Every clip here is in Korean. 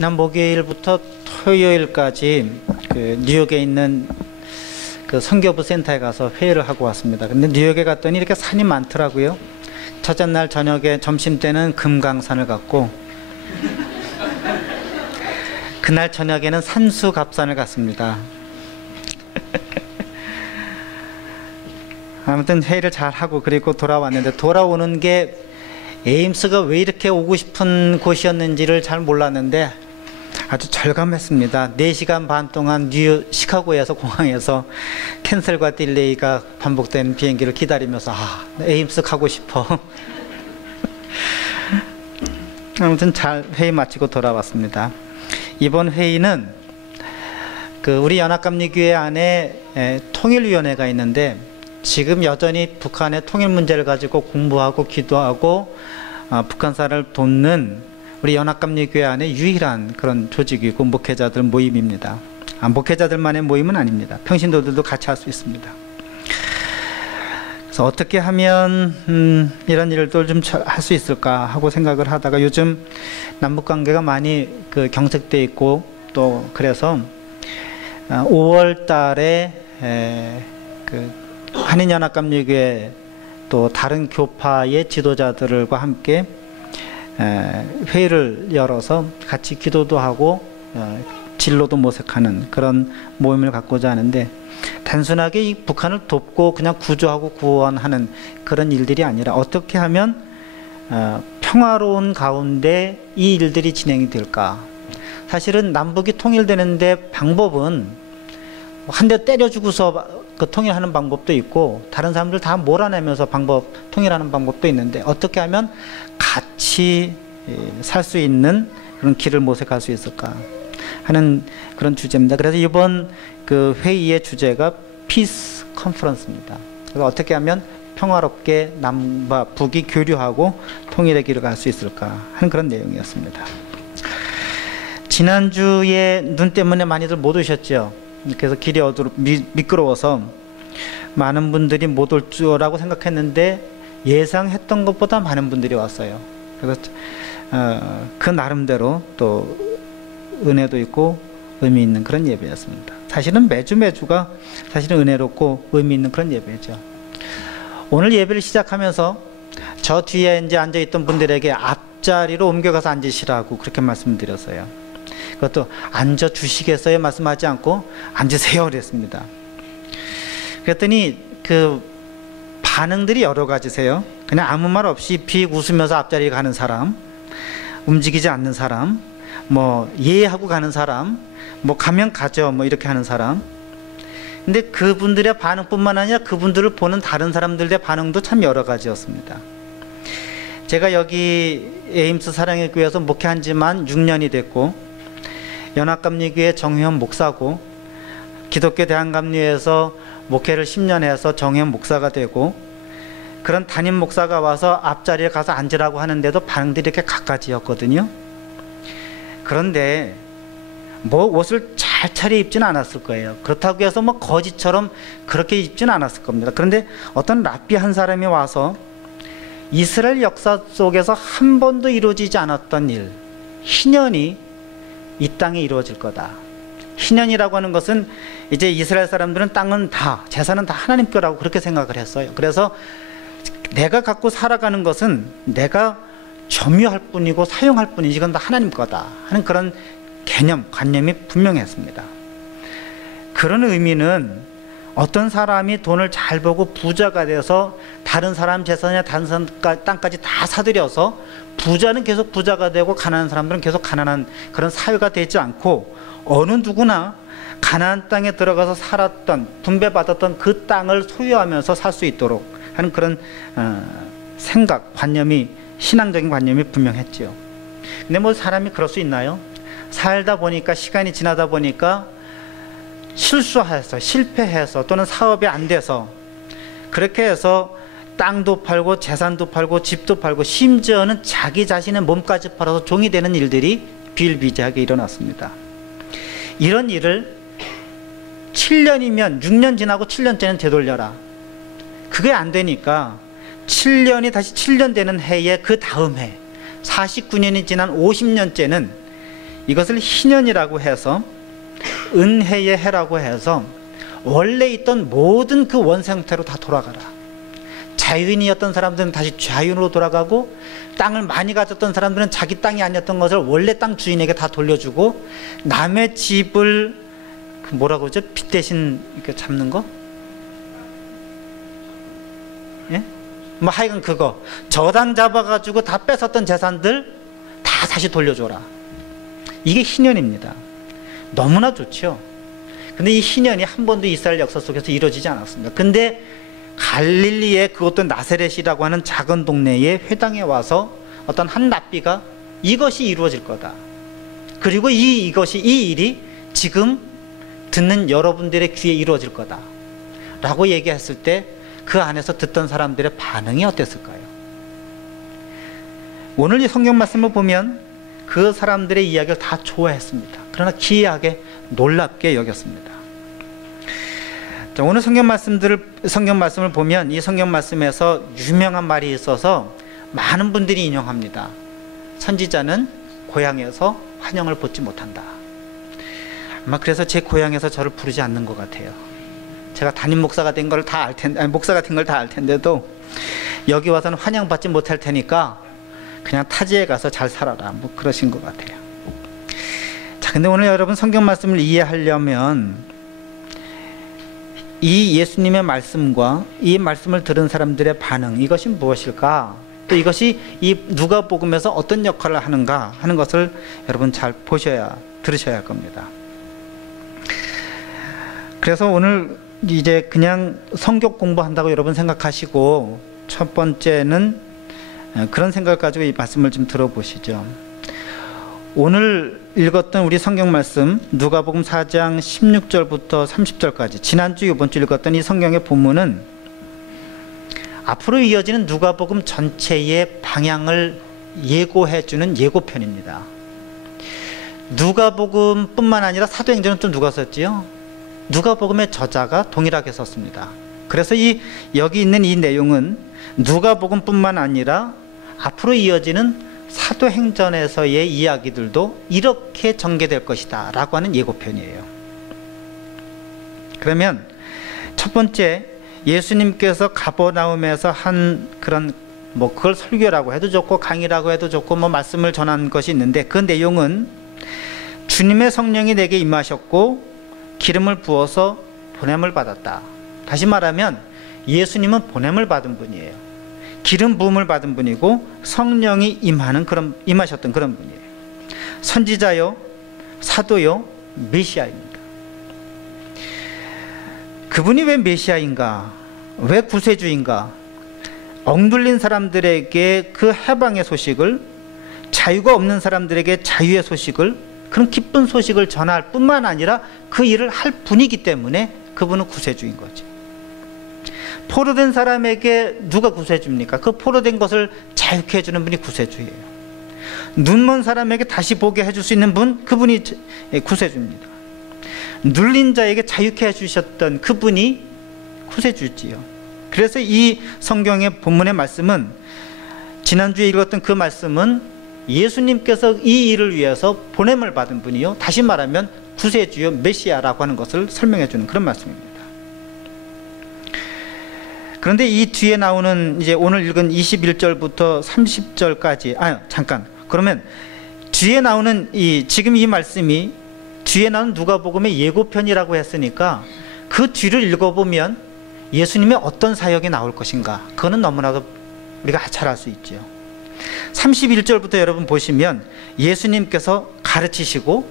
지난 목요일부터 토요일까지 그 뉴욕에 있는 그 선교부 센터에 가서 회의를 하고 왔습니다. 근데 뉴욕에 갔더니 이렇게 산이 많더라고요. 첫째 날 저녁에 점심 때는 금강산을 갔고 그날 저녁에는 산수갑산을 갔습니다. 아무튼 회의를 잘 하고 그리고 돌아왔는데, 돌아오는 게 에임스가 왜 이렇게 오고 싶은 곳이었는지를 잘 몰랐는데 아주 절감했습니다. 4시간 반 동안 시카고에서 공항에서 캔슬과 딜레이가 반복되는 비행기를 기다리면서 에임스 가고 싶어. 아무튼 잘 회의 마치고 돌아왔습니다. 이번 회의는 우리 연합감리교회 안에 통일위원회가 있는데, 지금 여전히 북한의 통일 문제를 가지고 공부하고 기도하고 북한사를 돕는 우리 연합감리교회 안에 유일한 그런 조직이고 목회자들 모임입니다. 목회자들만의 모임은 아닙니다. 평신도들도 같이 할 수 있습니다. 그래서 어떻게 하면 이런 일들 좀 할 수 있을까 하고 생각을 하다가, 요즘 남북관계가 많이 경색돼 있고 또 그래서 5월 달에 한인연합감리교회 또 다른 교파의 지도자들과 함께 회의를 열어서 같이 기도도 하고 진로도 모색하는 그런 모임을 갖고자 하는데, 단순하게 이 북한을 돕고 그냥 구조하고 구원하는 그런 일들이 아니라 어떻게 하면 평화로운 가운데 이 일들이 진행이 될까. 사실은 남북이 통일되는데 방법은 한 대 때려주고서 통일하는 방법도 있고, 다른 사람들 다 몰아내면서 통일하는 방법도 있는데, 어떻게 하면 같이 살 수 있는 그런 길을 모색할 수 있을까 하는 그런 주제입니다. 그래서 이번 회의의 주제가 피스 컨퍼런스입니다. 그래서 어떻게 하면 평화롭게 남과 북이 교류하고 통일의 길을 갈 수 있을까 하는 그런 내용이었습니다. 지난주에 눈 때문에 많이들 못 오셨죠. 그래서 길이 미끄러워서 많은 분들이 못 올 줄라고 생각했는데 예상했던 것보다 많은 분들이 왔어요. 그래서 그 나름대로 또 은혜도 있고 의미 있는 그런 예배였습니다. 사실은 매주가 사실은 은혜롭고 의미 있는 그런 예배죠. 오늘 예배를 시작하면서 저 뒤에 이제 앉아있던 분들에게 앞자리로 옮겨가서 앉으시라고 그렇게 말씀드렸어요. 그것도 앉아주시겠어요 말씀하지 않고 앉으세요 그랬습니다. 그랬더니 반응들이 여러 가지세요. 그냥 아무 말 없이 픽 웃으면서 앞자리에 가는 사람, 움직이지 않는 사람, 예하고 가는 사람, 가면 가죠 이렇게 하는 사람. 근데 그분들의 반응뿐만 아니라 그분들을 보는 다른 사람들의 반응도 참 여러 가지였습니다. 제가 여기 에임스 사랑의 교회에서 목회한 지만 6년이 됐고, 연합감리교회 정회원 목사고, 기독교 대한감리회에서 목회를 10년 해서 정회원 목사가 되고, 그런 담임 목사가 와서 앞자리에 가서 앉으라고 하는데도 반응들이 이렇게 갖가지였거든요. 그런데 옷을 잘 차려입지는 않았을 거예요. 그렇다고 해서 거지처럼 그렇게 입지는 않았을 겁니다. 그런데 어떤 랍비 한 사람이 와서 이스라엘 역사 속에서 한 번도 이루어지지 않았던 일, 희년이 이 땅에 이루어질 거다. 희년이라고 하는 것은 이제 이스라엘 사람들은 땅은 다, 재산은 다 하나님 거라고 그렇게 생각을 했어요. 그래서 내가 갖고 살아가는 것은 내가 점유할 뿐이고 사용할 뿐이지 이건 다 하나님 거다 하는 그런 개념, 관념이 분명했습니다. 그런 의미는 어떤 사람이 돈을 잘 벌고 부자가 돼서 다른 사람 재산이나 다른 사람 땅까지 다 사들여서 부자는 계속 부자가 되고 가난한 사람들은 계속 가난한 그런 사회가 되지 않고, 어느 누구나 가나안 땅에 들어가서 살았던, 분배받았던 그 땅을 소유하면서 살 수 있도록 하는 그런 생각, 관념이, 신앙적인 관념이 분명했지요. 근데 사람이 그럴 수 있나요? 살다 보니까, 시간이 지나다 보니까 실수해서, 실패해서, 또는 사업이 안 돼서, 그렇게 해서 땅도 팔고 재산도 팔고 집도 팔고 심지어는 자기 자신의 몸까지 팔아서 종이 되는 일들이 비일비재하게 일어났습니다. 이런 일을 7년이면 6년 지나고 7년째는 되돌려라. 그게 안 되니까 7년이 다시 7년 되는 해에 그 다음 해 49년이 지난 50년째는 이것을 희년이라고 해서, 은혜의 해라고 해서 원래 있던 모든 그 원상태로 다 돌아가라. 자유인이었던 사람들은 다시 자유인으로 돌아가고, 땅을 많이 가졌던 사람들은 자기 땅이 아니었던 것을 원래 땅 주인에게 다 돌려주고, 남의 집을 그 뭐라고 그러죠? 빚 대신 이렇게 잡는 거? 예? 뭐 하여간 그거 저당 잡아가지고 다 뺏었던 재산들 다 다시 돌려줘라. 이게 희년입니다. 너무나 좋죠. 근데 이 희년이 한 번도 이스라엘 역사 속에서 이루어지지 않았습니다. 근데 갈릴리의, 그것도 나세렛이라고 하는 작은 동네에 회당에 와서 어떤 한 랍비가 이것이 이루어질 거다, 그리고 이 일이 지금 듣는 여러분들의 귀에 이루어질 거다 라고 얘기했을 때 그 안에서 듣던 사람들의 반응이 어땠을까요? 오늘 이 성경 말씀을 보면 그 사람들의 이야기를 다 좋아했습니다. 그러나 기이하게 놀랍게 여겼습니다. 자, 오늘 성경 말씀을 보면 이 성경 말씀에서 유명한 말이 있어서 많은 분들이 인용합니다. 선지자는 고향에서 환영을 받지 못한다. 아마 그래서 제 고향에서 저를 부르지 않는 것 같아요. 제가 담임 목사가 된 걸 다 알 텐데, 목사가 된 걸 다 알 텐데도 여기 와서는 환영받지 못할 테니까 그냥 타지에 가서 잘 살아라, 뭐 그러신 것 같아요. 자, 근데 오늘 여러분 성경 말씀을 이해하려면 이 예수님의 말씀과 이 말씀을 들은 사람들의 반응, 이것이 무엇일까? 또 이것이 이 누가복음에서 어떤 역할을 하는가 하는 것을 여러분 잘 들으셔야 할 겁니다. 그래서 오늘 이제 그냥 성경 공부한다고 여러분 생각하시고, 첫 번째는 그런 생각을 가지고 이 말씀을 좀 들어보시죠. 오늘 읽었던 우리 성경 말씀 누가복음 4장 16절부터 30절까지, 지난주 이번 주 읽었던 이 성경의 본문은 앞으로 이어지는 누가복음 전체의 방향을 예고해주는 예고편입니다. 누가복음뿐만 아니라 사도행전은 또 누가 썼지요? 누가복음의 저자가 동일하게 썼습니다. 그래서 여기 있는 이 내용은 누가복음뿐만 아니라 앞으로 이어지는 사도행전에서의 이야기들도 이렇게 전개될 것이다 라고 하는 예고편이에요. 그러면 첫 번째, 예수님께서 가버나움에서 한 그런, 뭐 그걸 설교라고 해도 좋고 강의라고 해도 좋고 뭐 말씀을 전한 것이 있는데, 그 내용은 주님의 성령이 내게 임하셨고 기름을 부어서 보냄을 받았다. 다시 말하면 예수님은 보냄을 받은 분이에요. 기름 부음을 받은 분이고 성령이 임하셨던 그런 분이에요. 선지자요, 사도요, 메시아입니다. 그분이 왜 메시아인가? 왜 구세주인가? 억눌린 사람들에게 그 해방의 소식을, 자유가 없는 사람들에게 자유의 소식을, 그런 기쁜 소식을 전할 뿐만 아니라 그 일을 할 분이기 때문에 그분은 구세주인 거지. 포로된 사람에게 누가 구세주입니까? 그 포로된 것을 자유케 해주는 분이 구세주예요. 눈먼 사람에게 다시 보게 해줄 수 있는 분, 그분이 구세주입니다. 눌린 자에게 자유케 해주셨던 그분이 구세주지요. 그래서 이 성경의 본문의 말씀은, 지난주에 읽었던 그 말씀은 예수님께서 이 일을 위해서 보냄을 받은 분이요, 다시 말하면 구세주요, 메시아라고 하는 것을 설명해 주는 그런 말씀입니다. 그런데 이 뒤에 나오는, 이제 오늘 읽은 21절부터 30절까지, 그러면 뒤에 나오는 지금 이 말씀이 뒤에 나오는 누가복음의 예고편이라고 했으니까 그 뒤를 읽어보면 예수님의 어떤 사역이 나올 것인가, 그거는 너무나도 우리가 잘 알 수 있죠. 31절부터 여러분 보시면 예수님께서 가르치시고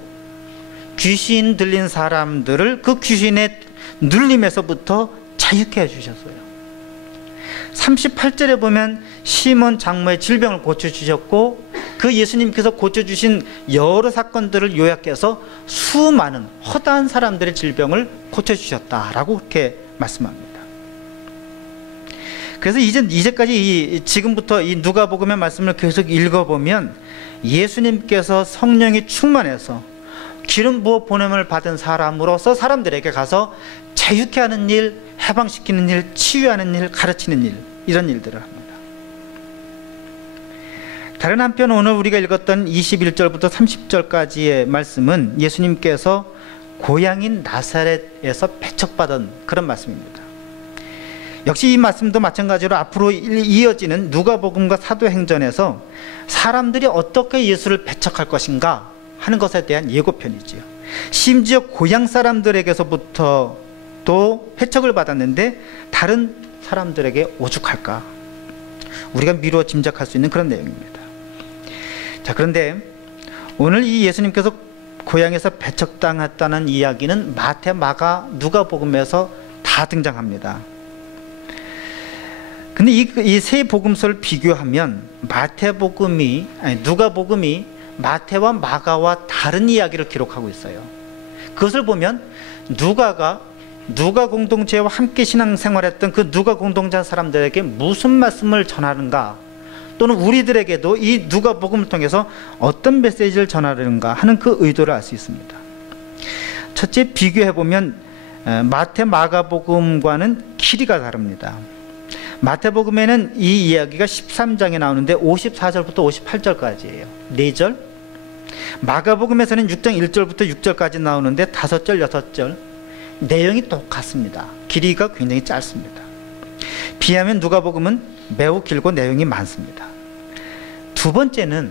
귀신 들린 사람들을 그 귀신의 눌림에서부터 자유케 해주셨어요. 38절에 보면 시몬 장모의 질병을 고쳐주셨고, 그 예수님께서 고쳐주신 여러 사건들을 요약해서 수많은 허다한 사람들의 질병을 고쳐주셨다라고 그렇게 말씀합니다. 그래서 이제까지 지금부터 이 누가복음의 말씀을 계속 읽어보면 예수님께서 성령이 충만해서 기름 부어 보냄을 받은 사람으로서 사람들에게 가서 자유케 하는 일, 해방시키는 일, 치유하는 일, 가르치는 일, 이런 일들을 합니다. 다른 한편 오늘 우리가 읽었던 21절부터 30절까지의 말씀은 예수님께서 고향인 나사렛에서 배척받은 그런 말씀입니다. 역시 이 말씀도 마찬가지로 앞으로 이어지는 누가복음과 사도행전에서 사람들이 어떻게 예수를 배척할 것인가 하는 것에 대한 예고편이지요. 심지어 고향 사람들에게서부터도 배척을 받았는데 다른 사람들에게 오죽할까, 우리가 미루어 짐작할 수 있는 그런 내용입니다. 자, 그런데 오늘 이 예수님께서 고향에서 배척당했다는 이야기는 마태, 마가, 누가복음에서 다 등장합니다. 근데 이 세 복음서를 비교하면 누가복음이 마태와 마가와 다른 이야기를 기록하고 있어요. 그것을 보면 누가 공동체와 함께 신앙생활했던 그 누가 공동체 사람들에게 무슨 말씀을 전하는가, 또는 우리들에게도 이 누가복음을 통해서 어떤 메시지를 전하는가 하는 그 의도를 알 수 있습니다. 첫째, 비교해보면 마태, 마가복음과는 길이가 다릅니다. 마태복음에는 이 이야기가 13장에 나오는데 54절부터 58절까지예요. 4절. 마가복음에서는 6장 1절부터 6절까지 나오는데 5절, 6절. 내용이 똑같습니다. 길이가 굉장히 짧습니다. 비하면 누가복음은 매우 길고 내용이 많습니다. 두 번째는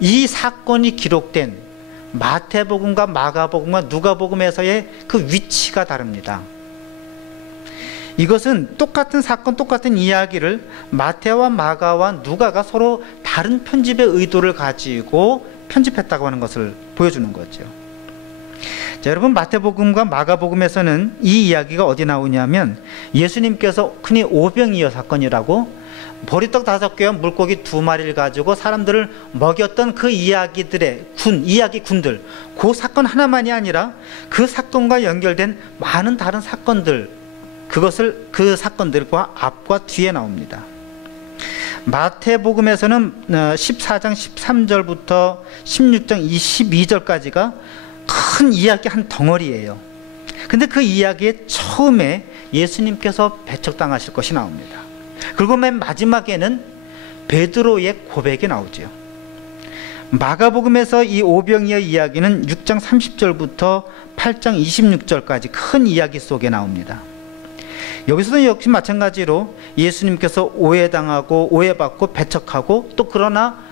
이 사건이 기록된 마태복음과 마가복음과 누가복음에서의 그 위치가 다릅니다. 이것은 똑같은 사건, 똑같은 이야기를 마태와 마가와 누가가 서로 다른 편집의 의도를 가지고 편집했다고 하는 것을 보여주는 거죠. 자, 여러분, 마태복음과 마가복음에서는 이 이야기가 어디 나오냐면 예수님께서 흔히 오병이어 사건이라고 보리떡 5개와 물고기 2마리를 가지고 사람들을 먹였던 그 이야기들의 이야기군들, 그 사건 하나만이 아니라 그 사건과 연결된 많은 다른 사건들, 그 사건들과 앞과 뒤에 나옵니다. 마태복음에서는 14장 13절부터 16장 22절까지가 큰 이야기 한 덩어리예요. 근데 그 이야기의 처음에 예수님께서 배척당하실 것이 나옵니다. 그리고 맨 마지막에는 베드로의 고백이 나오죠. 마가복음에서 이 오병이어 이야기는 6장 30절부터 8장 26절까지 큰 이야기 속에 나옵니다. 여기서도 역시 마찬가지로 예수님께서 오해당하고 오해받고 배척하고 또 그러나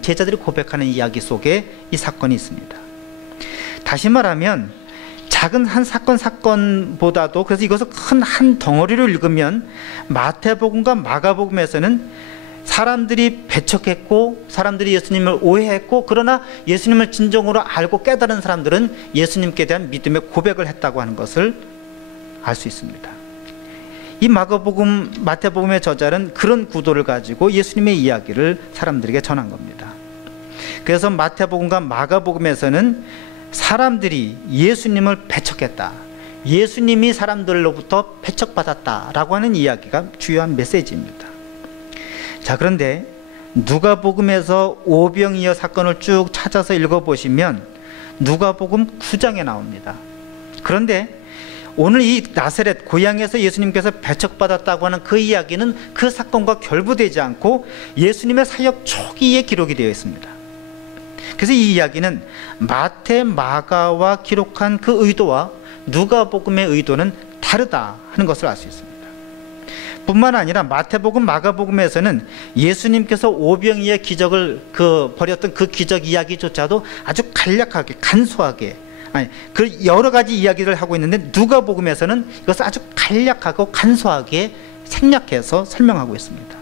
제자들이 고백하는 이야기 속에 이 사건이 있습니다. 다시 말하면 작은 한 사건보다도, 그래서 이것을 큰 한 덩어리로 읽으면 마태복음과 마가복음에서는 사람들이 배척했고 사람들이 예수님을 오해했고, 그러나 예수님을 진정으로 알고 깨달은 사람들은 예수님께 대한 믿음의 고백을 했다고 하는 것을 알 수 있습니다. 이 마태복음의 저자는 그런 구도를 가지고 예수님의 이야기를 사람들에게 전한 겁니다. 그래서 마태복음과 마가복음에서는 사람들이 예수님을 배척했다, 예수님이 사람들로부터 배척받았다라고 하는 이야기가 주요한 메시지입니다. 자, 그런데 누가복음에서 오병이어 사건을 쭉 찾아서 읽어보시면 누가복음 9장에 나옵니다. 그런데 오늘 이 나사렛 고향에서 예수님께서 배척받았다고 하는 그 이야기는 그 사건과 결부되지 않고 예수님의 사역 초기에 기록이 되어 있습니다. 그래서 이 이야기는 마태, 마가와 기록한 그 의도와 누가복음의 의도는 다르다 하는 것을 알 수 있습니다. 뿐만 아니라 마태복음, 마가복음에서는 예수님께서 오병이의 기적을 벌였던 그 기적 이야기조차도 아주 간략하게, 간소하게, 그 여러 가지 이야기를 하고 있는데 누가복음에서는 이것을 아주 간략하고 간소하게 생략해서 설명하고 있습니다.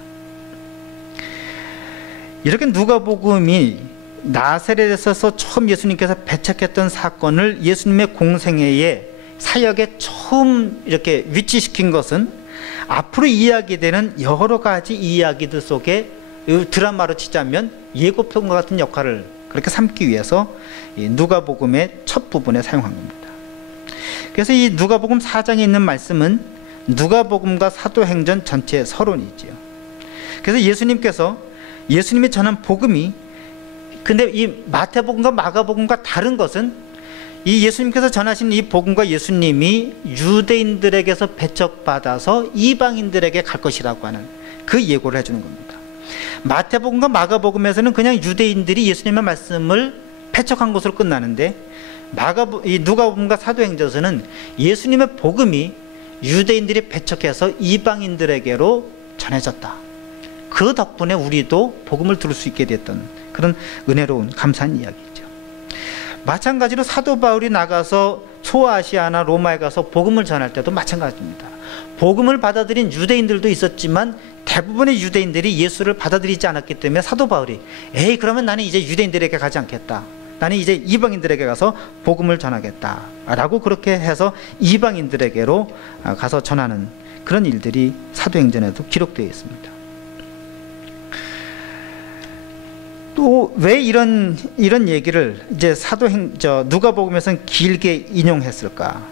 이렇게 누가복음이 나사렛에서 처음 예수님께서 배척했던 사건을 예수님의 공생애에, 사역에 처음 이렇게 위치시킨 것은 앞으로 이야기되는 여러 가지 이야기들 속에 드라마로 치자면 예고편과 같은 역할을 그렇게 삼기 위해서 누가복음의 첫 부분에 사용한 겁니다. 그래서 이 누가복음 4장에 있는 말씀은 누가복음과 사도행전 전체의 서론이지요. 그래서 예수님이 전한 복음이, 근데 이 마태복음과 마가복음과 다른 것은 이 예수님께서 전하신 이 복음과 예수님이 유대인들에게서 배척받아서 이방인들에게 갈 것이라고 하는 그 예고를 해주는 겁니다. 마태복음과 마가복음에서는 그냥 유대인들이 예수님의 말씀을 배척한 것으로 끝나는데, 이 누가복음과 사도행전에서는 예수님의 복음이 유대인들이 배척해서 이방인들에게로 전해졌다. 그 덕분에 우리도 복음을 들을 수 있게 됐던 그런 은혜로운 감사한 이야기죠. 마찬가지로 사도 바울이 나가서 소아시아나 로마에 가서 복음을 전할 때도 마찬가지입니다. 복음을 받아들인 유대인들도 있었지만 대부분의 유대인들이 예수를 받아들이지 않았기 때문에 사도 바울이 그러면 나는 이제 유대인들에게 가지 않겠다. 나는 이제 이방인들에게 가서 복음을 전하겠다 라고 그렇게 해서 이방인들에게로 가서 전하는 그런 일들이 사도행전에도 기록되어 있습니다. 또 왜 이런 얘기를 이제 누가복음에서는 길게 인용했을까?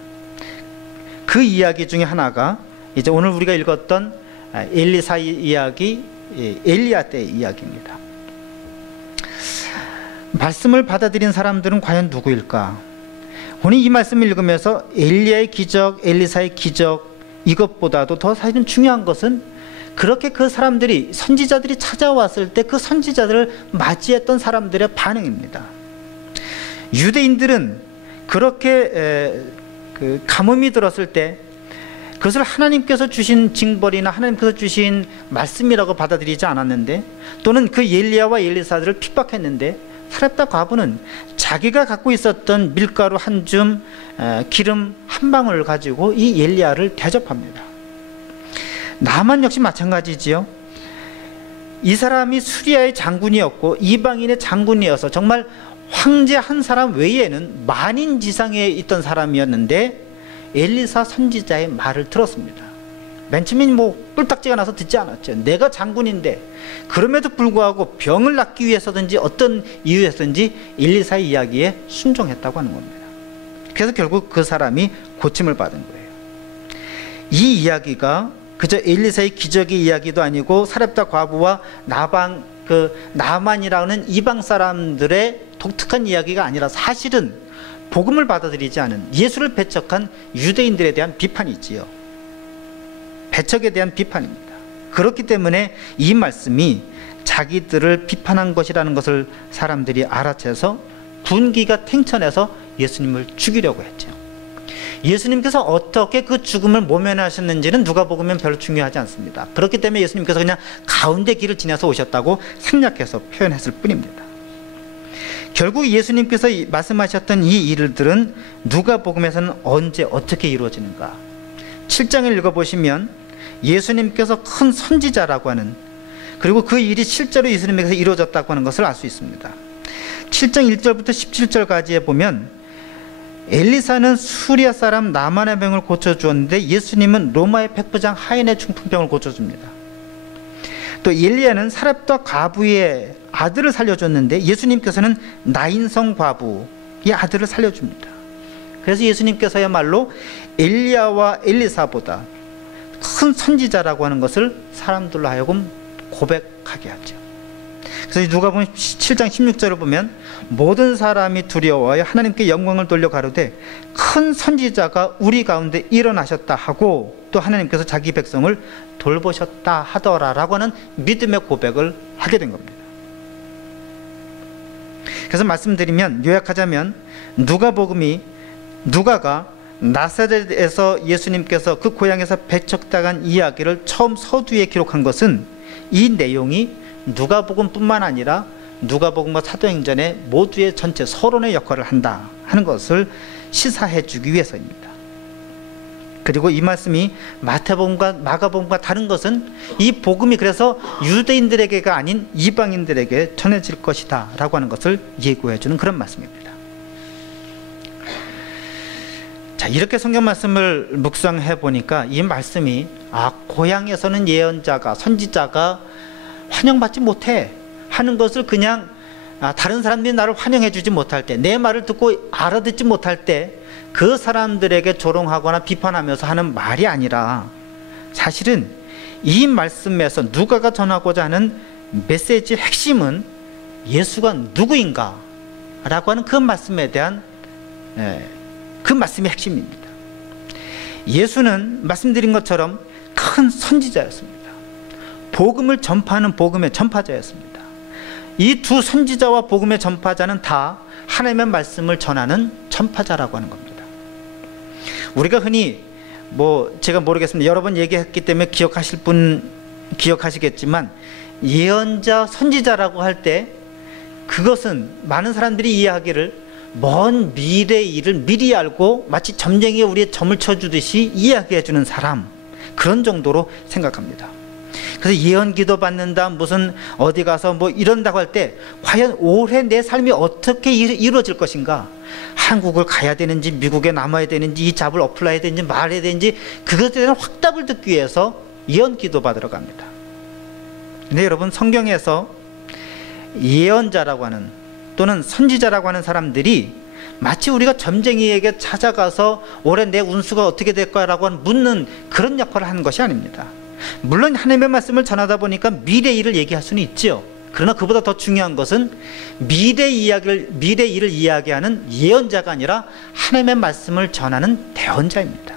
그 이야기 중에 하나가 이제 오늘 우리가 읽었던 엘리사 이야기, 엘리야 때의 이야기입니다. 말씀을 받아들인 사람들은 과연 누구일까? 오늘 이 말씀을 읽으면서 엘리야의 기적, 엘리사의 기적, 이것보다도 더 사실은 중요한 것은 그렇게 그 사람들이, 선지자들이 찾아왔을 때 그 선지자들을 맞이했던 사람들의 반응입니다. 유대인들은 그렇게 그 가뭄이 들었을 때 그것을 하나님께서 주신 징벌이나 하나님께서 주신 말씀이라고 받아들이지 않았는데, 또는 그 엘리야와 엘리사들을 핍박했는데, 사렙다 과부는 자기가 갖고 있었던 밀가루 한 줌, 기름 한 방울을 가지고 이 엘리야를 대접합니다. 나만 역시 마찬가지지요. 이 사람이 수리아의 장군이었고 이방인의 장군이어서 정말 황제 한 사람 외에는 만인 지상에 있던 사람이었는데, 엘리사 선지자의 말을 들었습니다. 맨 처음엔 뿔딱지가 나서 듣지 않았죠. 내가 장군인데, 그럼에도 불구하고 병을 낫기 위해서든지 어떤 이유에서든지 엘리사의 이야기에 순종했다고 하는 겁니다. 그래서 결국 그 사람이 고침을 받은 거예요. 이 이야기가 그저 엘리사의 기적의 이야기도 아니고 사렙다 과부와 나만이라는 이방 사람들의 독특한 이야기가 아니라 사실은 복음을 받아들이지 않은, 예수를 배척한 유대인들에 대한 비판이지요. 배척에 대한 비판입니다. 그렇기 때문에 이 말씀이 자기들을 비판한 것이라는 것을 사람들이 알아채서 군기가 탱천해서 예수님을 죽이려고 했죠. 예수님께서 어떻게 그 죽음을 모면하셨는지는 누가복음은 별로 중요하지 않습니다. 그렇기 때문에 예수님께서 그냥 가운데 길을 지나서 오셨다고 생략해서 표현했을 뿐입니다. 결국 예수님께서 말씀하셨던 이 일들은 누가복음에서는 언제 어떻게 이루어지는가? 7장을 읽어보시면 예수님께서 큰 선지자라고 하는, 그리고 그 일이 실제로 예수님에게서 이루어졌다고 하는 것을 알 수 있습니다. 7장 1절부터 17절까지에 보면 엘리사는 수리아 사람 나만의 병을 고쳐주었는데 예수님은 로마의 백부장 하인의 중풍병을 고쳐줍니다. 또 엘리야는 사렙다 과부의 아들을 살려줬는데 예수님께서는 나인성 과부의 아들을 살려줍니다. 그래서 예수님께서야말로 엘리야와 엘리사보다 큰 선지자라고 하는 것을 사람들로 하여금 고백하게 하죠. 그래서 누가복음 7장 16절을 보면 모든 사람이 두려워하여 하나님께 영광을 돌려 가로되 큰 선지자가 우리 가운데 일어나셨다 하고, 또 하나님께서 자기 백성을 돌보셨다 하더라라고 하는 믿음의 고백을 하게 된 겁니다. 그래서 말씀드리면, 요약하자면 누가가 나사렛에서 예수님께서 그 고향에서 배척당한 이야기를 처음 서두에 기록한 것은 이 내용이 누가복음뿐만 아니라 누가복음과 사도행전의 모두의 전체 서론의 역할을 한다 하는 것을 시사해 주기 위해서입니다. 그리고 이 말씀이 마태복음과 마가복음과 다른 것은 이 복음이 그래서 유대인들에게가 아닌 이방인들에게 전해질 것이다 라고 하는 것을 예고해 주는 그런 말씀입니다. 자, 이렇게 성경 말씀을 묵상해 보니까 이 말씀이 고향에서는 예언자가, 선지자가 환영받지 못해 하는 것을 그냥 다른 사람들이 나를 환영해 주지 못할 때, 내 말을 듣고 알아듣지 못할 때 그 사람들에게 조롱하거나 비판하면서 하는 말이 아니라, 사실은 이 말씀에서 누가가 전하고자 하는 메시지의 핵심은 예수가 누구인가 라고 하는 그 말씀에 대한 그 말씀이 핵심입니다. 예수는 말씀드린 것처럼 큰 선지자였습니다. 복음을 전파하는 복음의 전파자였습니다. 이 두 선지자와 복음의 전파자는 다 하나님의 말씀을 전하는 전파자라고 하는 겁니다. 우리가 흔히 제가 모르겠습니다. 여러 번 얘기했기 때문에 기억하실 분 기억하시겠지만, 예언자, 선지자라고 할 때 그것은 많은 사람들이 이해하기를 먼 미래의 일을 미리 알고 마치 점쟁이에 우리의 점을 쳐주듯이 이야기해 주는 사람, 그런 정도로 생각합니다. 그래서 예언 기도 받는다, 무슨 어디 가서 이런다고 할 때 과연 올해 내 삶이 어떻게 이루어질 것인가, 한국을 가야 되는지 미국에 남아야 되는지 이 잡을 어플라야 되는지 말해야 되는지 그것에 대한 확답을 듣기 위해서 예언 기도 받으러 갑니다. 근데 여러분, 성경에서 예언자라고 하는 또는 선지자라고 하는 사람들이 마치 우리가 점쟁이에게 찾아가서 올해 내 운수가 어떻게 될 거라고 묻는 그런 역할을 하는 것이 아닙니다. 물론 하나님의 말씀을 전하다 보니까 미래 일을 얘기할 수는 있죠. 그러나 그보다 더 중요한 것은 미래 일을 이야기하는 예언자가 아니라 하나님의 말씀을 전하는 대언자입니다.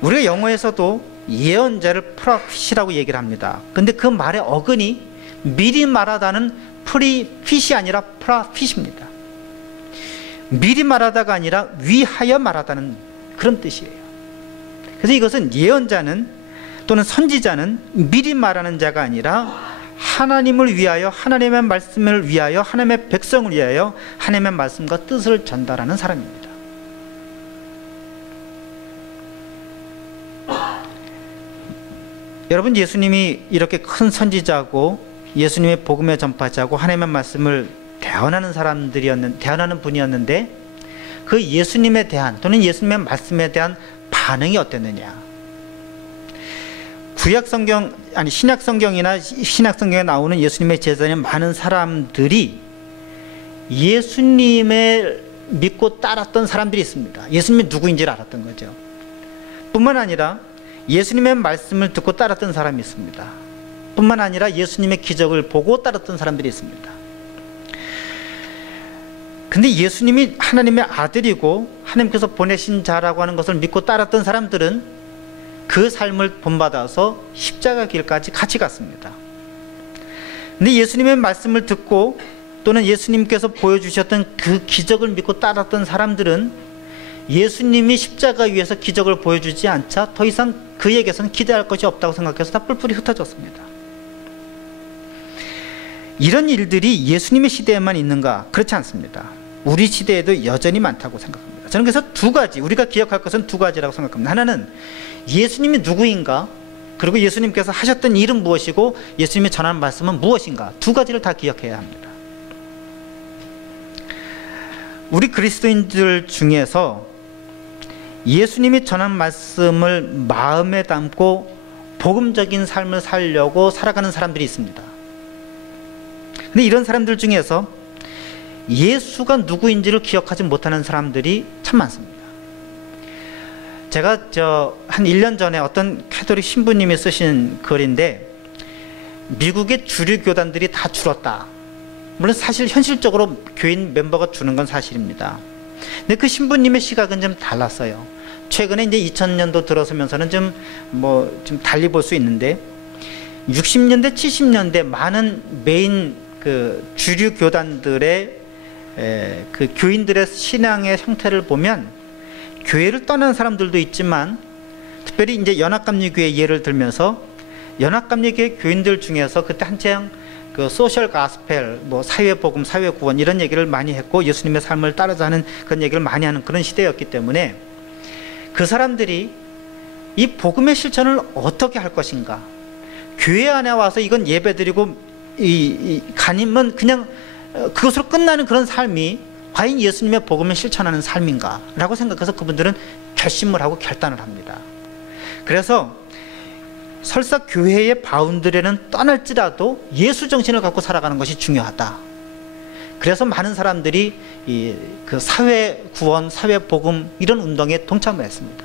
우리가 영어에서도 예언자를 프로핏이라고 얘기를 합니다. 근데 그 말의 어근이 미리 말하다는 프리핏이 아니라 프로핏입니다. 미리 말하다가 아니라 위하여 말하다는 그런 뜻이에요. 그래서 이것은 예언자는 또는 선지자는 미리 말하는 자가 아니라 하나님을 위하여, 하나님의 말씀을 위하여, 하나님의 백성을 위하여 하나님의 말씀과 뜻을 전달하는 사람입니다. 여러분, 예수님이 이렇게 큰 선지자고 예수님의 복음의 전파자고 하나님의 말씀을 대언하는 분이었는데, 그 예수님에 대한 또는 예수님의 말씀에 대한 반응이 어땠느냐. 신약 성경에 나오는 예수님의 제자의 많은 사람들이 예수님을 믿고 따랐던 사람들이 있습니다. 예수님이 누구인지를 알았던 거죠. 뿐만 아니라 예수님의 말씀을 듣고 따랐던 사람이 있습니다. 뿐만 아니라 예수님의 기적을 보고 따랐던 사람들이 있습니다. 근데 예수님이 하나님의 아들이고 하나님께서 보내신 자라고 하는 것을 믿고 따랐던 사람들은 그 삶을 본받아서 십자가 길까지 같이 갔습니다. 근데 예수님의 말씀을 듣고 또는 예수님께서 보여주셨던 그 기적을 믿고 따랐던 사람들은 예수님이 십자가 위에서 기적을 보여주지 않자 더 이상 그에게서는 기대할 것이 없다고 생각해서 다 뿔뿔이 흩어졌습니다. 이런 일들이 예수님의 시대에만 있는가? 그렇지 않습니다. 우리 시대에도 여전히 많다고 생각합니다. 저는 그래서 두 가지, 우리가 기억할 것은 두 가지라고 생각합니다. 하나는 예수님이 누구인가, 그리고 예수님께서 하셨던 일은 무엇이고 예수님이 전하는 말씀은 무엇인가, 두 가지를 다 기억해야 합니다. 우리 그리스도인들 중에서 예수님이 전한 말씀을 마음에 담고 복음적인 삶을 살려고 살아가는 사람들이 있습니다. 근데 이런 사람들 중에서 예수가 누구인지를 기억하지 못하는 사람들이 참 많습니다. 제가 한 1년 전에 어떤 캐톨릭 신부님이 쓰신 글인데, 미국의 주류 교단들이 다 줄었다. 물론 사실 현실적으로 교인 멤버가 주는 건 사실입니다. 근데 그 신부님의 시각은 좀 달랐어요. 최근에 이제 2000년도 들어서면서는 좀 달리 볼 수 있는데, 60년대, 70년대 많은 메인 그 주류 교단들의 그 교인들의 신앙의 형태를 보면 교회를 떠난 사람들도 있지만, 특별히 이제 연합감리교회 예를 들면서 연합감리교회 교인들 중에서 그때 한창 그 소셜 가스펠, 사회복음, 사회구원 이런 얘기를 많이 했고 예수님의 삶을 따라서 하는 그런 얘기를 많이 하는 그런 시대였기 때문에 그 사람들이 이 복음의 실천을 어떻게 할 것인가, 교회 안에 와서 이건 예배드리고 가님은 그냥 그것으로 끝나는 그런 삶이 과연 예수님의 복음을 실천하는 삶인가 라고 생각해서 그분들은 결심을 하고 결단을 합니다. 그래서 설사 교회의 바운드리는 떠날지라도 예수 정신을 갖고 살아가는 것이 중요하다. 그래서 많은 사람들이 그 사회 구원, 사회 복음 이런 운동에 동참을 했습니다.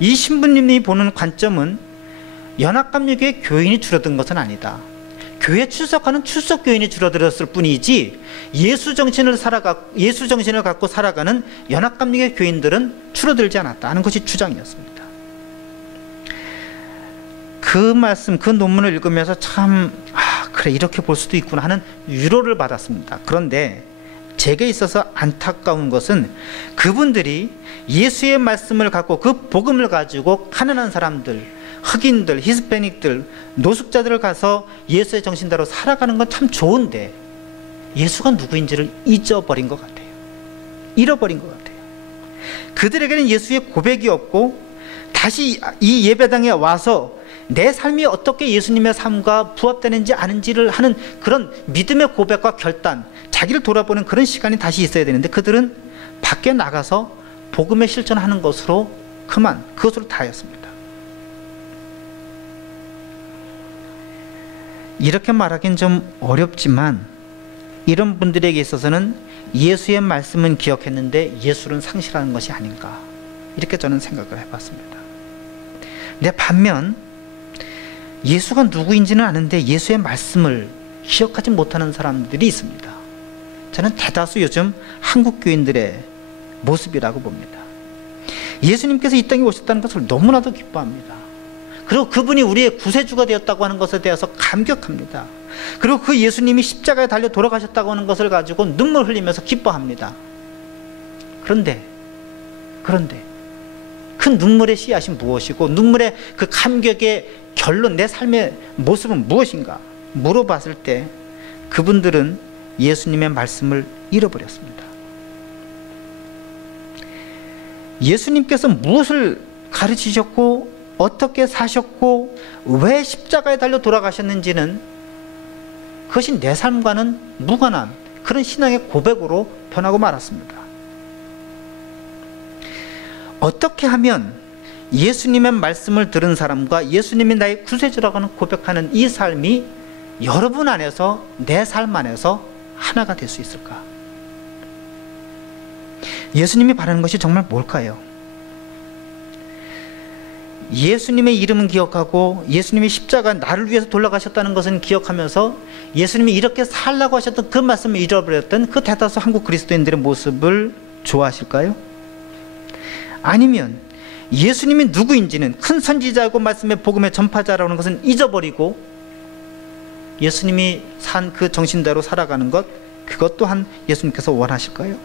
이 신부님이 보는 관점은 연합감리교회 교인이 줄어든 것은 아니다. 교회 출석하는 출석 교인이 줄어들었을 뿐이지 예수 정신을 갖고 살아가는 연합감리교회 교인들은 줄어들지 않았다는 것이 주장이었습니다. 그 말씀, 그 논문을 읽으면서 참, 그래, 이렇게 볼 수도 있구나 하는 위로를 받았습니다. 그런데 제게 있어서 안타까운 것은 그분들이 예수의 말씀을 갖고 그 복음을 가지고 가난한 사람들, 흑인들, 히스패닉들, 노숙자들을 가서 예수의 정신대로 살아가는 건 참 좋은데 예수가 누구인지를 잊어버린 것 같아요. 잃어버린 것 같아요. 그들에게는 예수의 고백이 없고 다시 이 예배당에 와서 내 삶이 어떻게 예수님의 삶과 부합되는지 아는지를 하는 그런 믿음의 고백과 결단, 자기를 돌아보는 그런 시간이 다시 있어야 되는데 그들은 밖에 나가서 복음의 실천하는 것으로 그것으로 다였습니다. 이렇게 말하기는 좀 어렵지만 이런 분들에게 있어서는 예수의 말씀은 기억했는데 예수를 상실하는 것이 아닌가, 이렇게 저는 생각을 해봤습니다. 근데 반면 예수가 누구인지는 아는데 예수의 말씀을 기억하지 못하는 사람들이 있습니다. 저는 대다수 요즘 한국 교인들의 모습이라고 봅니다. 예수님께서 이 땅에 오셨다는 것을 너무나도 기뻐합니다. 그리고 그분이 우리의 구세주가 되었다고 하는 것에 대해서 감격합니다. 그리고 그 예수님이 십자가에 달려 돌아가셨다고 하는 것을 가지고 눈물 흘리면서 기뻐합니다. 그런데 그 눈물의 씨앗이 무엇이고 눈물의 그 감격의 결론, 내 삶의 모습은 무엇인가 물어봤을 때 그분들은 예수님의 말씀을 잃어버렸습니다. 예수님께서 무엇을 가르치셨고 어떻게 사셨고 왜 십자가에 달려 돌아가셨는지는 그것이 내 삶과는 무관한 그런 신앙의 고백으로 변하고 말았습니다. 어떻게 하면 예수님의 말씀을 들은 사람과 예수님이 나의 구세주라고 하는 고백하는 이 삶이 여러분 안에서, 내 삶 안에서 하나가 될 수 있을까? 예수님이 바라는 것이 정말 뭘까요? 예수님의 이름은 기억하고 예수님이 십자가 나를 위해서 돌아가셨다는 것은 기억하면서 예수님이 이렇게 살라고 하셨던 그 말씀을 잃어버렸던 그 대다수 한국 그리스도인들의 모습을 좋아하실까요? 아니면 예수님이 누구인지는 큰 선지자고 말씀의 복음의 전파자라는 것은 잊어버리고 예수님이 산 그 정신대로 살아가는 것, 그것 또한 예수님께서 원하실까요?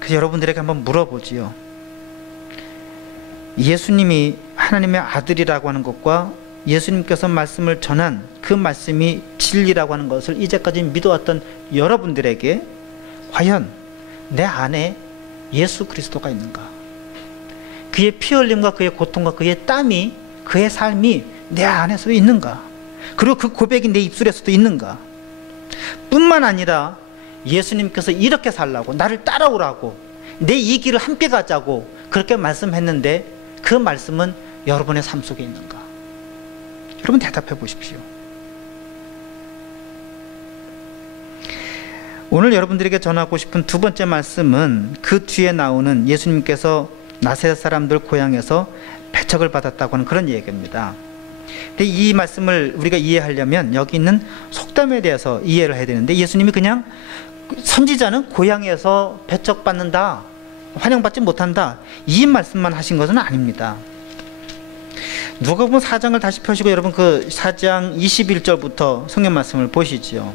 그래서 여러분들에게 한번 물어보지요. 예수님이 하나님의 아들이라고 하는 것과 예수님께서 말씀을 전한 그 말씀이 진리라고 하는 것을 이제까지 믿어왔던 여러분들에게 과연 내 안에 예수 그리스도가 있는가? 그의 피 흘림과 그의 고통과 그의 땀이, 그의 삶이 내 안에서도 있는가? 그리고 그 고백이 내 입술에서도 있는가? 뿐만 아니라 예수님께서 이렇게 살라고, 나를 따라오라고, 내 이 길을 함께 가자고 그렇게 말씀했는데 그 말씀은 여러분의 삶 속에 있는가? 여러분 대답해 보십시오. 오늘 여러분들에게 전하고 싶은 두 번째 말씀은 그 뒤에 나오는 예수님께서 나사렛 사람들 고향에서 배척을 받았다고 하는 그런 얘기입니다. 근데 이 말씀을 우리가 이해하려면 여기 있는 속담에 대해서 이해를 해야 되는데, 예수님이 그냥 선지자는 고향에서 배척받는다, 환영받지 못한다, 이 말씀만 하신 것은 아닙니다. 누가복음 4장을 다시 펴시고 여러분 그 4장 21절부터 성경 말씀을 보시죠.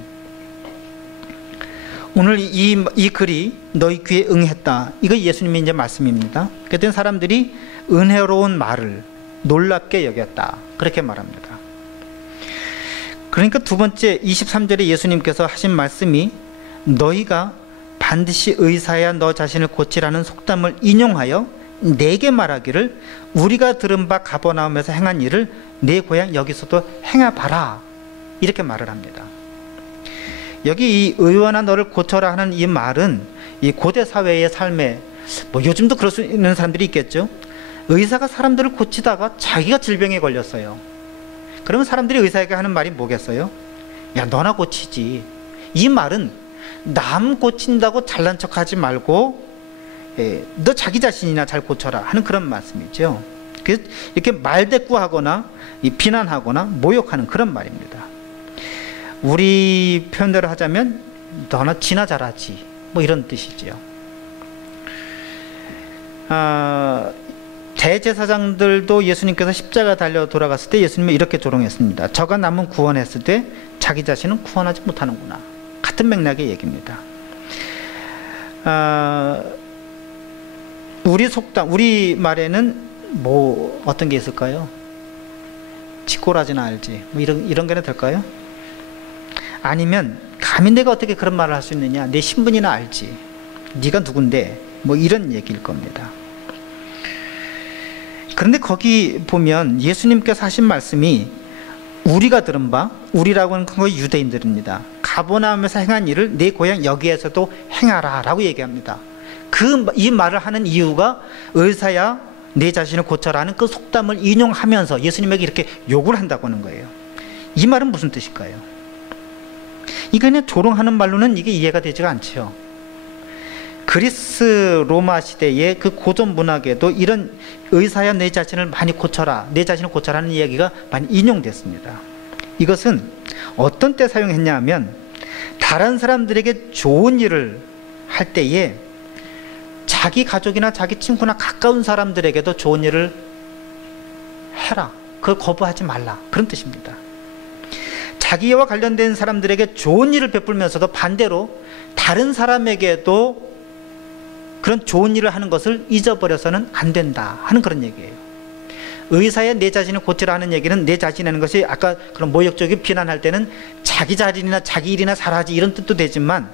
오늘 이 글이 너희 귀에 응했다, 이거 예수님이 이제 말씀입니다. 그랬더니 사람들이 은혜로운 말을 놀랍게 여겼다, 그렇게 말합니다. 그러니까 두 번째 23절에 예수님께서 하신 말씀이 너희가 반드시 의사야 너 자신을 고치라는 속담을 인용하여 내게 말하기를 우리가 들은 바 가버나움에서 행한 일을 내 고향 여기서도 행해봐라, 이렇게 말을 합니다. 여기 이 의원아 너를 고쳐라 하는 이 말은 이 고대 사회의 삶에, 뭐 요즘도 그럴 수 있는 사람들이 있겠죠. 의사가 사람들을 고치다가 자기가 질병에 걸렸어요. 그러면 사람들이 의사에게 하는 말이 뭐겠어요? 야, 너나 고치지. 이 말은 남 고친다고 잘난 척하지 말고 너 자기 자신이나 잘 고쳐라 하는 그런 말씀이죠. 이렇게 말대꾸하거나 비난하거나 모욕하는 그런 말입니다. 우리 표현대로 하자면 너나 지나 잘하지, 뭐 이런 뜻이지요. 대제사장들도 예수님께서 십자가 달려 돌아갔을 때 예수님은 이렇게 조롱했습니다. 저가 남은 구원했을 때 자기 자신은 구원하지 못하는구나. 같은 맥락의 얘기입니다. 우리 속담, 우리 말에는 뭐 어떤 게 있을까요? 쥐꼬라지나 알지. 뭐 이런 게는 될까요? 아니면 감히 내가 어떻게 그런 말을 할 수 있느냐? 내 신분이나 알지. 네가 누군데? 뭐 이런 얘기일 겁니다. 그런데 거기 보면 예수님께서 하신 말씀이 우리가 들은 바, 우리라고 하는 건 유대인들입니다. 가버나움에서 행한 일을 내 고향 여기에서도 행하라 라고 얘기합니다. 이 말을 하는 이유가 의사야 내 자신을 고쳐라는 그 속담을 인용하면서 예수님에게 이렇게 요구를 한다고 하는 거예요. 이 말은 무슨 뜻일까요? 이거 그냥 조롱하는 말로는 이게 이해가 되지가 않죠. 그리스 로마 시대의 그 고전 문학에도 이런 의사야 내 자신을 많이 고쳐라, 내 자신을 고쳐라는 이야기가 많이 인용됐습니다. 이것은 어떤 때 사용했냐 하면 다른 사람들에게 좋은 일을 할 때에 자기 가족이나 자기 친구나 가까운 사람들에게도 좋은 일을 해라, 그걸 거부하지 말라, 그런 뜻입니다. 자기와 관련된 사람들에게 좋은 일을 베풀면서도 반대로 다른 사람에게도 그런 좋은 일을 하는 것을 잊어버려서는 안 된다 하는 그런 얘기예요. 의사야 내 자신을 고치라 하는 얘기는 내 자신이라는 것이 아까 그런 모욕적인 비난할 때는 자기 자신이나 자기 일이나 잘하지 이런 뜻도 되지만,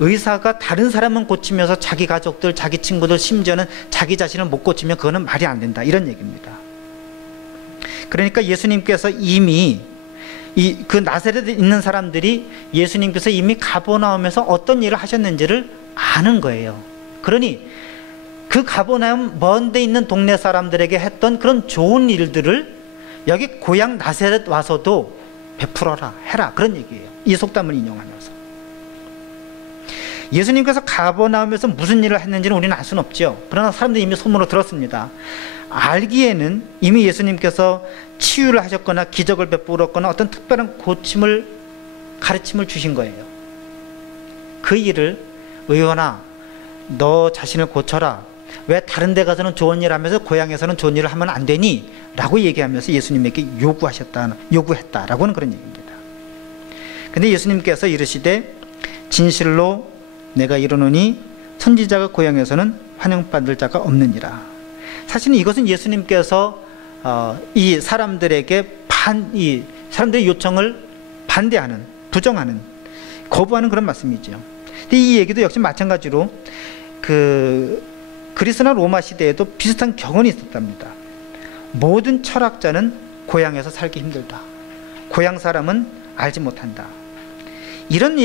의사가 다른 사람은 고치면서 자기 가족들, 자기 친구들, 심지어는 자기 자신을 못 고치면 그거는 말이 안 된다, 이런 얘기입니다. 그러니까 예수님께서 이미 그 나사렛에 있는 사람들이 예수님께서 이미 가버나움에서 어떤 일을 하셨는지를 아는 거예요. 그러니 그 가버나움 먼 데 있는 동네 사람들에게 했던 그런 좋은 일들을 여기 고향 나사렛 와서도 베풀어라, 해라, 그런 얘기예요. 이 속담을 인용하면서 예수님께서 가버나움에서 무슨 일을 했는지는 우리는 알 수는 없죠. 그러나 사람들이 이미 소문으로 들었습니다. 알기에는 이미 예수님께서 치유를 하셨거나 기적을 베풀었거나 어떤 특별한 가르침을 주신 거예요. 그 일을 의원아, 너 자신을 고쳐라. 왜 다른 데 가서는 좋은 일 하면서 고향에서는 좋은 일을 하면 안 되니? 라고 얘기하면서 예수님에게 요구했다라고는 그런 얘기입니다. 근데 예수님께서 이르시되 진실로 내가 이르노니 선지자가 고향에서는 환영받을 자가 없느니라. 사실은 이것은 예수님께서 이 사람들에게 사람들의 요청을 반대하는, 부정하는, 거부하는 그런 말씀이죠. 근데 이 얘기도 역시 마찬가지로 그리스나 로마 시대에도 비슷한 경험이 있었답니다. 모든 철학자는 고향에서 살기 힘들다. 고향 사람은 알지 못한다. 이런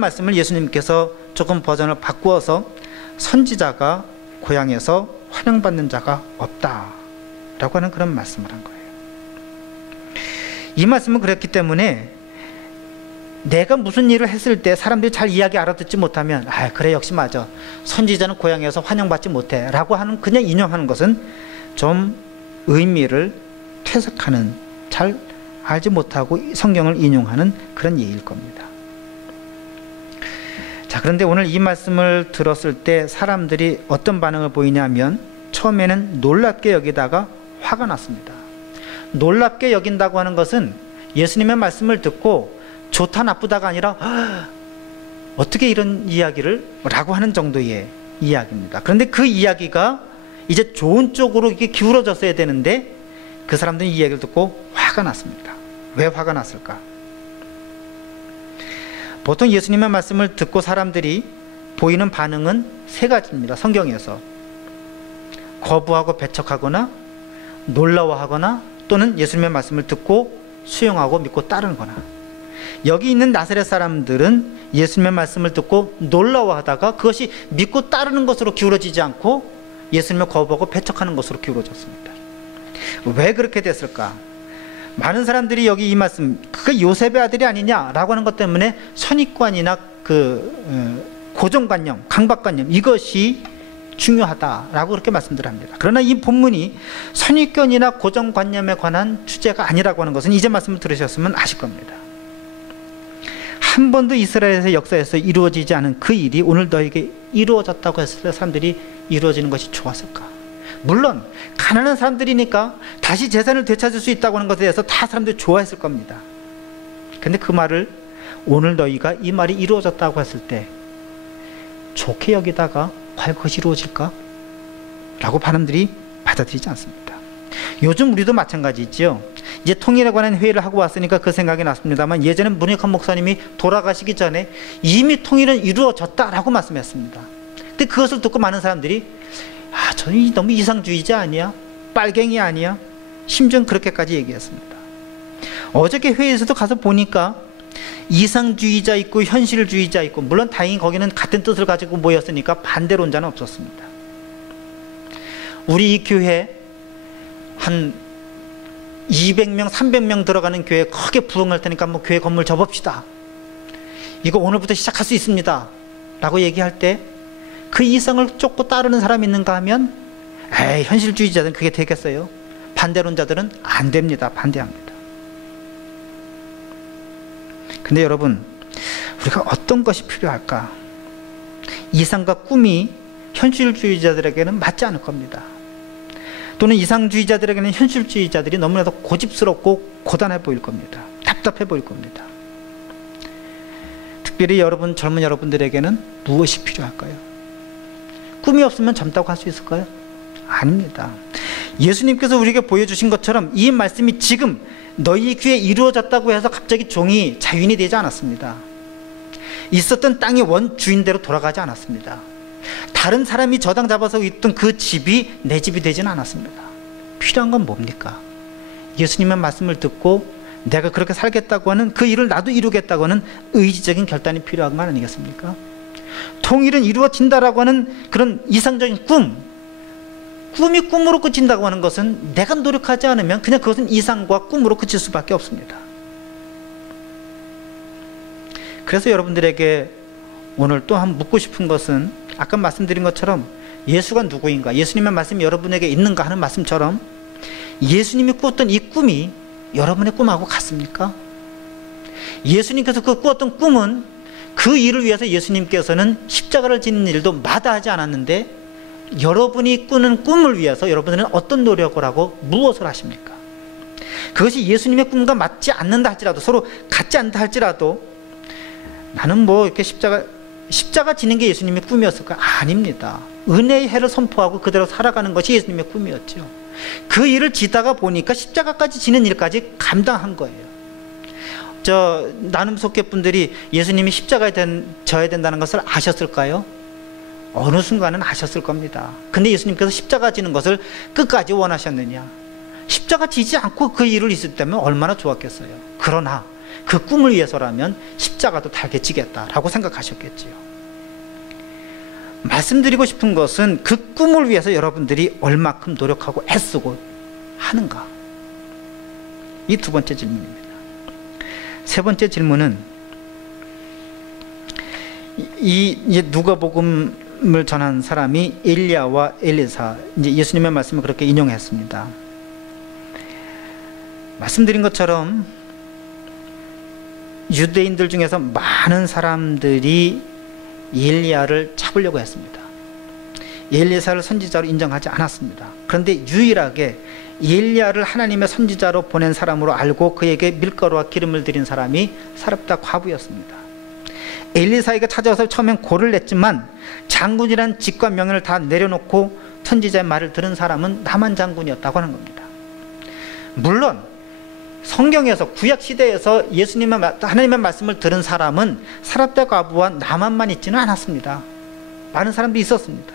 말씀을 예수님께서 조금 버전을 바꾸어서 선지자가 고향에서 환영받는 자가 없다 라고 하는 그런 말씀을 한 거예요. 이 말씀은 그렇기 때문에 내가 무슨 일을 했을 때 사람들이 잘 이야기 알아듣지 못하면 그래 역시 맞아, 선지자는 고향에서 환영받지 못해 라고 하는, 그냥 인용하는 것은 좀 의미를 퇴색하는, 잘 알지 못하고 성경을 인용하는 그런 예일 겁니다. 자, 그런데 오늘 이 말씀을 들었을 때 사람들이 어떤 반응을 보이냐면 처음에는 놀랍게 여기다가 화가 났습니다. 놀랍게 여긴다고 하는 것은 예수님의 말씀을 듣고 좋다 나쁘다가 아니라 어떻게 이런 이야기를 라고 하는 정도의 이야기입니다. 그런데 그 이야기가 이제 좋은 쪽으로 이렇게 기울어졌어야 되는데 그 사람들은 이 이야기를 듣고 화가 났습니다. 왜 화가 났을까? 보통 예수님의 말씀을 듣고 사람들이 보이는 반응은 세 가지입니다. 성경에서 거부하고 배척하거나 놀라워하거나 또는 예수님의 말씀을 듣고 수용하고 믿고 따르거나. 여기 있는 나사렛 사람들은 예수님의 말씀을 듣고 놀라워하다가 그것이 믿고 따르는 것으로 기울어지지 않고 예수님을 거부하고 배척하는 것으로 기울어졌습니다. 왜 그렇게 됐을까? 많은 사람들이 여기 이 말씀, 그게 요셉의 아들이 아니냐라고 하는 것 때문에 선입관이나 고정관념, 강박관념, 이것이 중요하다라고 그렇게 말씀들 합니다. 그러나 이 본문이 선입견이나 고정관념에 관한 주제가 아니라고 하는 것은 이제 말씀을 들으셨으면 아실 겁니다. 한 번도 이스라엘의 역사에서 이루어지지 않은 그 일이 오늘 너에게 이루어졌다고 했을 때 사람들이 이루어지는 것이 좋았을까? 물론 가난한 사람들이니까 다시 재산을 되찾을 수 있다고 하는 것에 대해서 다 사람들이 좋아했을 겁니다. 근데 그 말을 오늘 너희가 이 말이 이루어졌다고 했을 때 좋게 여기다가 과연 그것이 이루어질까? 라고 사람들이 받아들이지 않습니다. 요즘 우리도 마찬가지죠. 이제 통일에 관한 회의를 하고 왔으니까 그 생각이 났습니다만, 예전에 문익환 목사님이 돌아가시기 전에 이미 통일은 이루어졌다라고 말씀했습니다. 근데 그것을 듣고 많은 사람들이 저는 너무 이상주의자 아니야? 빨갱이 아니야? 심지어 그렇게까지 얘기했습니다. 어저께 회의에서도 가서 보니까 이상주의자 있고 현실주의자 있고, 물론 다행히 거기는 같은 뜻을 가지고 모였으니까 반대론자는 없었습니다. 우리 이 교회 한 200명, 300명 들어가는 교회 크게 부흥할 테니까 뭐 교회 건물 접읍시다. 이거 오늘부터 시작할 수 있습니다. 라고 얘기할 때 그 이상을 쫓고 따르는 사람이 있는가 하면 현실주의자들은 그게 되겠어요? 반대론자들은 안 됩니다. 반대합니다. 근데 여러분, 우리가 어떤 것이 필요할까? 이상과 꿈이 현실주의자들에게는 맞지 않을 겁니다. 또는 이상주의자들에게는 현실주의자들이 너무나도 고집스럽고 고단해 보일 겁니다. 답답해 보일 겁니다. 특별히 젊은 여러분들에게는 무엇이 필요할까요? 꿈이 없으면 젊다고 할 수 있을까요? 아닙니다. 예수님께서 우리에게 보여주신 것처럼 이 말씀이 지금 너희 귀에 이루어졌다고 해서 갑자기 종이 자유인이 되지 않았습니다. 있었던 땅의 원주인대로 돌아가지 않았습니다. 다른 사람이 저당 잡아서 있던 그 집이 내 집이 되지는 않았습니다. 필요한 건 뭡니까? 예수님의 말씀을 듣고 내가 그렇게 살겠다고 하는 그 일을 나도 이루겠다고 하는 의지적인 결단이 필요한 거 아니겠습니까? 통일은 이루어진다라고 하는 그런 이상적인 꿈이 꿈으로 그친다고 하는 것은 내가 노력하지 않으면 그냥 그것은 이상과 꿈으로 그칠 수밖에 없습니다. 그래서 여러분들에게 오늘 또 한번 묻고 싶은 것은, 아까 말씀드린 것처럼 예수가 누구인가, 예수님의 말씀이 여러분에게 있는가 하는 말씀처럼 예수님이 꾸었던 이 꿈이 여러분의 꿈하고 같습니까? 예수님께서 그 꾸었던 꿈은 그 일을 위해서 예수님께서는 십자가를 지는 일도 마다하지 않았는데, 여러분이 꾸는 꿈을 위해서 여러분들은 어떤 노력을 하고 무엇을 하십니까? 그것이 예수님의 꿈과 맞지 않는다 할지라도, 서로 같지 않다 할지라도, 나는 뭐 이렇게 십자가 지는 게 예수님의 꿈이었을까? 아닙니다. 은혜의 해를 선포하고 그대로 살아가는 것이 예수님의 꿈이었죠. 그 일을 지다가 보니까 십자가까지 지는 일까지 감당한 거예요. 나눔 속회 분들이 예수님이 십자가에 져야 된다는 것을 아셨을까요? 어느 순간은 아셨을 겁니다. 근데 예수님께서 십자가 지는 것을 끝까지 원하셨느냐? 십자가 지지 않고 그 일을 있었다면 얼마나 좋았겠어요. 그러나 그 꿈을 위해서라면 십자가도 달게 지겠다라고 생각하셨겠지요. 말씀드리고 싶은 것은 그 꿈을 위해서 여러분들이 얼마큼 노력하고 애쓰고 하는가? 이 두 번째 질문입니다. 세 번째 질문은, 이제 누가복음을 전한 사람이 엘리야와 엘리사, 이제 예수님의 말씀을 그렇게 인용했습니다. 말씀드린 것처럼 유대인들 중에서 많은 사람들이 엘리야를 잡으려고 했습니다. 엘리사를 선지자로 인정하지 않았습니다. 그런데 유일하게 엘리야를 하나님의 선지자로 보낸 사람으로 알고 그에게 밀가루와 기름을 드린 사람이 사렙다 과부였습니다. 엘리사에게 찾아와서 처음엔 고를 냈지만 장군이란 직과 명예를 다 내려놓고 선지자의 말을 들은 사람은 나만 장군이었다고 하는 겁니다. 물론 성경에서 구약 시대에서 하나님의 말씀을 들은 사람은 사렙다 과부와 나만만 있지는 않았습니다. 많은 사람들이 있었습니다.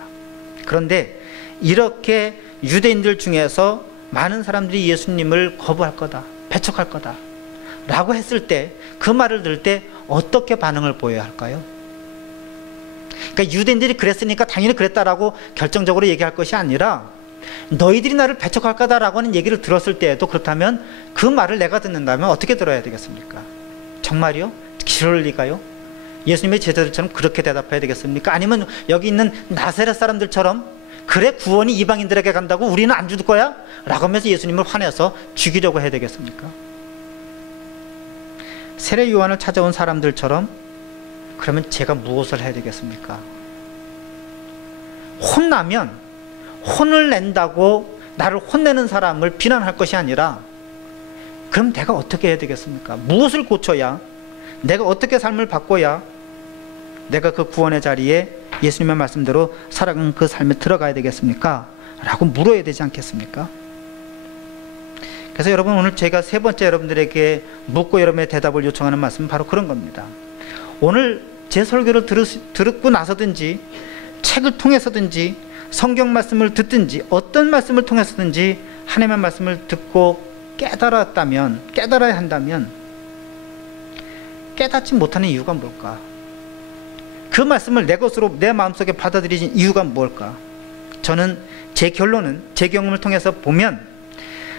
그런데 이렇게 유대인들 중에서 많은 사람들이 예수님을 거부할 거다, 배척할 거다 라고 했을 때, 그 말을 들을 때 어떻게 반응을 보여야 할까요? 그러니까 유대인들이 그랬으니까 당연히 그랬다라고 결정적으로 얘기할 것이 아니라, 너희들이 나를 배척할 거다라고 하는 얘기를 들었을 때에도 그렇다면 그 말을 내가 듣는다면 어떻게 들어야 되겠습니까? 정말이요? 그럴 리가요? 예수님의 제자들처럼 그렇게 대답해야 되겠습니까? 아니면 여기 있는 나사렛 사람들처럼 그래 구원이 이방인들에게 간다고 우리는 안 줄 거야? 라고 하면서 예수님을 화내서 죽이려고 해야 되겠습니까? 세례 요한을 찾아온 사람들처럼 그러면 제가 무엇을 해야 되겠습니까? 혼나면 혼을 낸다고 나를 혼내는 사람을 비난할 것이 아니라, 그럼 내가 어떻게 해야 되겠습니까? 무엇을 고쳐야, 내가 어떻게 삶을 바꿔야 내가 그 구원의 자리에 예수님의 말씀대로 살아가는 그 삶에 들어가야 되겠습니까? 라고 물어야 되지 않겠습니까? 그래서 여러분, 오늘 제가 세 번째 여러분들에게 묻고 여러분의 대답을 요청하는 말씀은 바로 그런 겁니다. 오늘 제 설교를 듣고 나서든지, 책을 통해서든지, 성경 말씀을 듣든지, 어떤 말씀을 통해서든지 하나님의 말씀을 듣고 깨달아야 한다면 깨닫지 못하는 이유가 뭘까? 그 말씀을 내 것으로 내 마음속에 받아들이신 이유가 뭘까? 저는 제 결론은, 제 경험을 통해서 보면,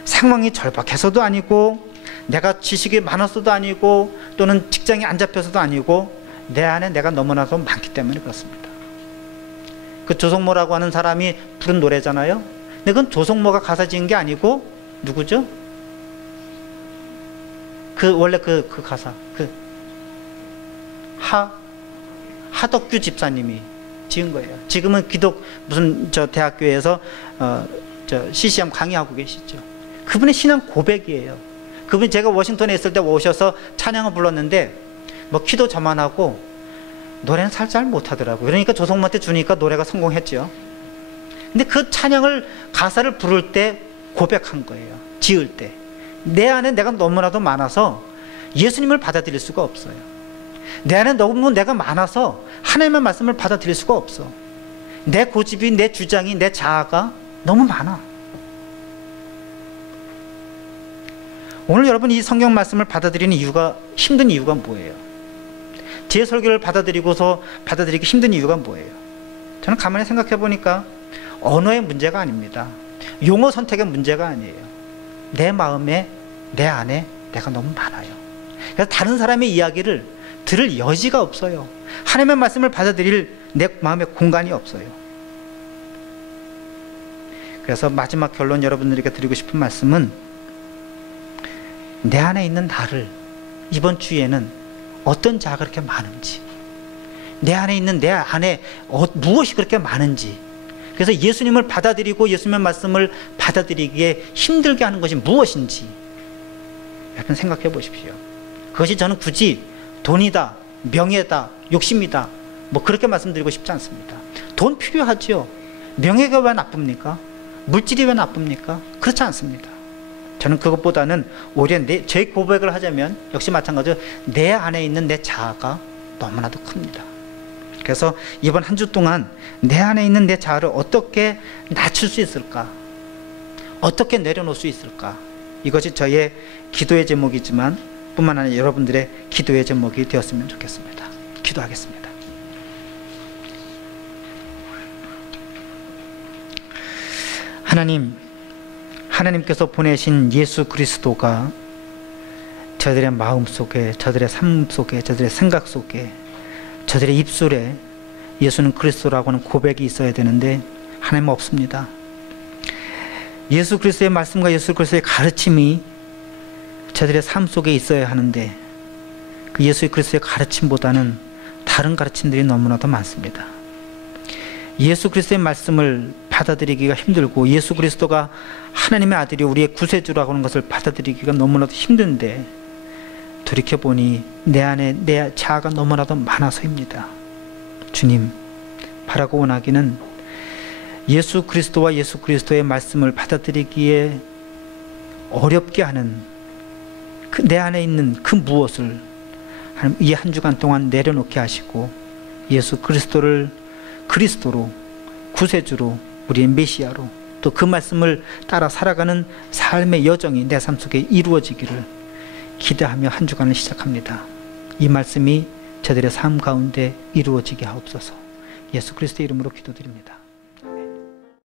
상황이 절박해서도 아니고, 내가 지식이 많아서도 아니고, 또는 직장이 안 잡혀서도 아니고, 내 안에 내가 너무나도 많기 때문에 그렇습니다. 그 조성모라고 하는 사람이 부른 노래잖아요. 근데 그건 조성모가 가사 지은 게 아니고 누구죠? 원래 그 가사, 하덕규 집사님이 지은 거예요. 지금은 기독 무슨 대학교에서 CCM 강의하고 계시죠. 그분의 신앙 고백이에요. 그분이 제가 워싱턴에 있을 때 오셔서 찬양을 불렀는데 뭐 키도 저만하고 노래는 살짝 못하더라고요. 그러니까 조성모한테 주니까 노래가 성공했죠. 근데 그 찬양을, 가사를 부를 때 고백한 거예요. 지을 때 내 안에 내가 너무나도 많아서 예수님을 받아들일 수가 없어요. 내 안에 너무 내가 많아서 하나님의 말씀을 받아들일 수가 없어. 내 고집이, 내 주장이, 내 자아가 너무 많아. 오늘 여러분, 이 성경 말씀을 받아들이는 이유가, 힘든 이유가 뭐예요? 제 설교를 받아들이기 힘든 이유가 뭐예요? 저는 가만히 생각해 보니까 언어의 문제가 아닙니다. 용어 선택의 문제가 아니에요. 내 마음에, 내 안에 내가 너무 많아요. 그래서 다른 사람의 이야기를 들을 여지가 없어요. 하나님의 말씀을 받아들일 내 마음에 공간이 없어요. 그래서 마지막 결론, 여러분들에게 드리고 싶은 말씀은, 내 안에 있는 나를 이번 주에는 어떤 자가 그렇게 많은지, 내 안에 있는 내 안에 무엇이 그렇게 많은지, 그래서 예수님을 받아들이고 예수님의 말씀을 받아들이기에 힘들게 하는 것이 무엇인지 여러분 생각해 보십시오. 그것이 저는 굳이 돈이다, 명예다, 욕심이다, 뭐 그렇게 말씀드리고 싶지 않습니다. 돈 필요하죠. 명예가 왜 나쁩니까? 물질이 왜 나쁩니까? 그렇지 않습니다. 저는 그것보다는 오히려 제 고백을 하자면 역시 마찬가지로 내 안에 있는 내 자아가 너무나도 큽니다. 그래서 이번 한 주 동안 내 안에 있는 내 자아를 어떻게 낮출 수 있을까? 어떻게 내려놓을 수 있을까? 이것이 저의 기도의 제목이지만 뿐만 아니라 여러분들의 기도의 제목이 되었으면 좋겠습니다. 기도하겠습니다. 하나님께서 보내신 예수 그리스도가 저들의 마음 속에, 저들의 삶 속에, 저들의 생각 속에, 저들의 입술에 예수는 그리스도라고 하는 고백이 있어야 되는데 하나님은 없습니다. 예수 그리스도의 말씀과 예수 그리스도의 가르침이 저들의 삶 속에 있어야 하는데 그 예수 그리스도의 가르침보다는 다른 가르침들이 너무나도 많습니다. 예수 그리스도의 말씀을 받아들이기가 힘들고 예수 그리스도가 하나님의 아들이 우리의 구세주라고 하는 것을 받아들이기가 너무나도 힘든데 돌이켜보니 내 안에 내 자아가 너무나도 많아서입니다. 주님, 바라고 원하기는 예수 그리스도와 예수 그리스도의 말씀을 받아들이기에 어렵게 하는 그 내 안에 있는 그 무엇을 이 한 주간 동안 내려놓게 하시고 예수 그리스도를 그리스도로, 구세주로, 우리의 메시아로 또 그 말씀을 따라 살아가는 삶의 여정이 내 삶 속에 이루어지기를 기대하며 한 주간을 시작합니다. 이 말씀이 저들의 삶 가운데 이루어지게 하옵소서. 예수 그리스도의 이름으로 기도드립니다.